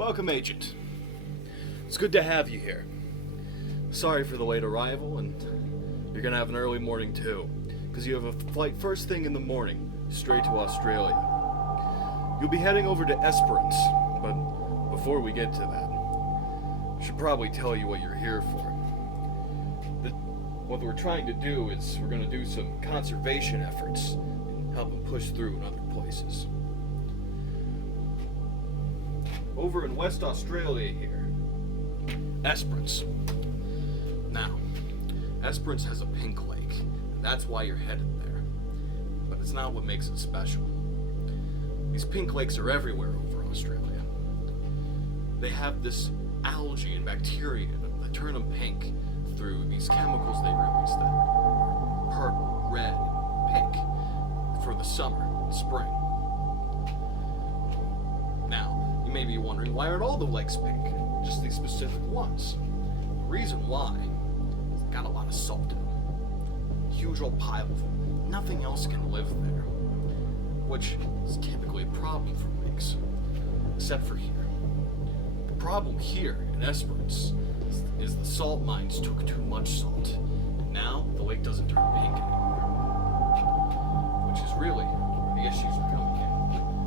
Welcome, Agent. It's good to have you here. Sorry for the late arrival, and you're gonna have an early morning too, because you have a flight first thing in the morning, straight to Australia. You'll be heading over to Esperance, but before we get to that, I should probably tell you what you're here for. What we're trying to do is we're gonna do some conservation efforts and help them push through in other places. Over in West Australia here, Esperance. Now, Esperance has a pink lake, and that's why you're headed there. But it's not what makes it special. These pink lakes are everywhere over Australia. They have this algae and bacteria that turn them pink through these chemicals they release that are purple, red, pink for the summer and spring. Now, you may be wondering, why aren't all the lakes pink? Just these specific ones. The reason why is they've got a lot of salt in them. Huge old pile of them. Nothing else can live there. Which is typically a problem for lakes. Except for here. The problem here in Esperance is the salt mines took too much salt. And now the lake doesn't turn pink anymore. Which is really where the issues are coming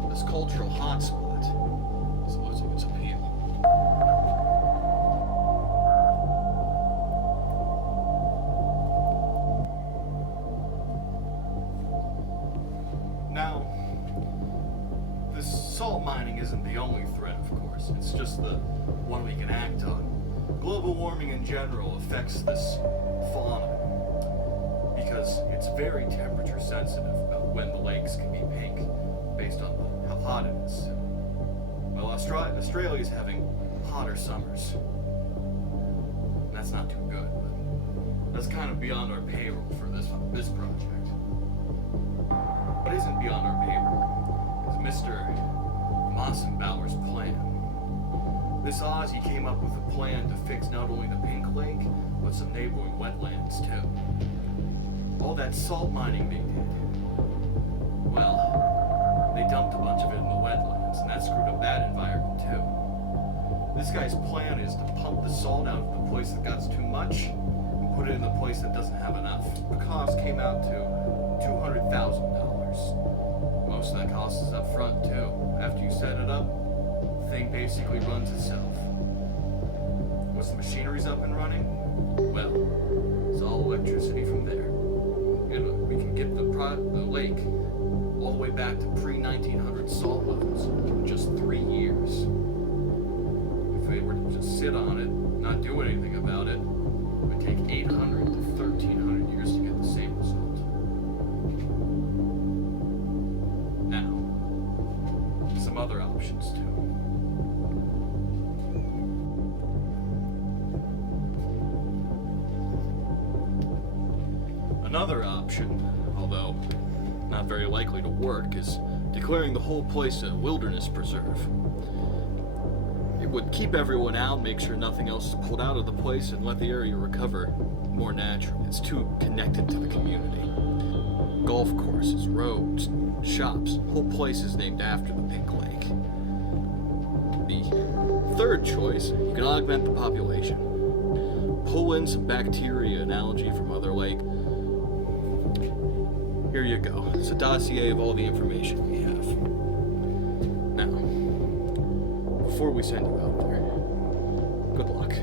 in. This cultural hotspot is losing its appeal. Now, this salt mining isn't the only threat, of course. It's just the one we can act on. Global warming in general affects this fauna because it's very temperature sensitive about when the lakes can be pink based on how hot it is. Well, Australia's having hotter summers. And that's not too good, but that's kind of beyond our payroll for this project. What isn't beyond our payroll is Mr. Mossenbauer's plan. This Aussie came up with a plan to fix not only the pink lake, but some neighboring wetlands too. All that salt mining they did, well, they dumped a bunch of it in the wetlands, and that screwed up that environment too. This guy's plan is to pump the salt out of the place that got too much and put it in the place that doesn't have enough. The cost came out to $200,000. Most of that cost is up front too. After you set it up, the thing basically runs itself. Once the machinery's up and running, well, it's all electricity from there. And we can get the lake all the way back to pre-1900 salt levels in just 3 years. If we were to just sit on it, not do anything about it, it would take 800 to 1,300 years to get the same result. Now, some other options too. Another option, although not very likely to work, is declaring the whole place a wilderness preserve. It would keep everyone out, make sure nothing else is pulled out of the place, and let the area recover more naturally. It's too connected to the community. Golf courses, roads, shops, the whole place is named after the pink lake. The third choice, you can augment the population. Pull in some bacteria and algae from other lake. Here you go. It's a dossier of all the information we have. Now, before we send you out there, good luck.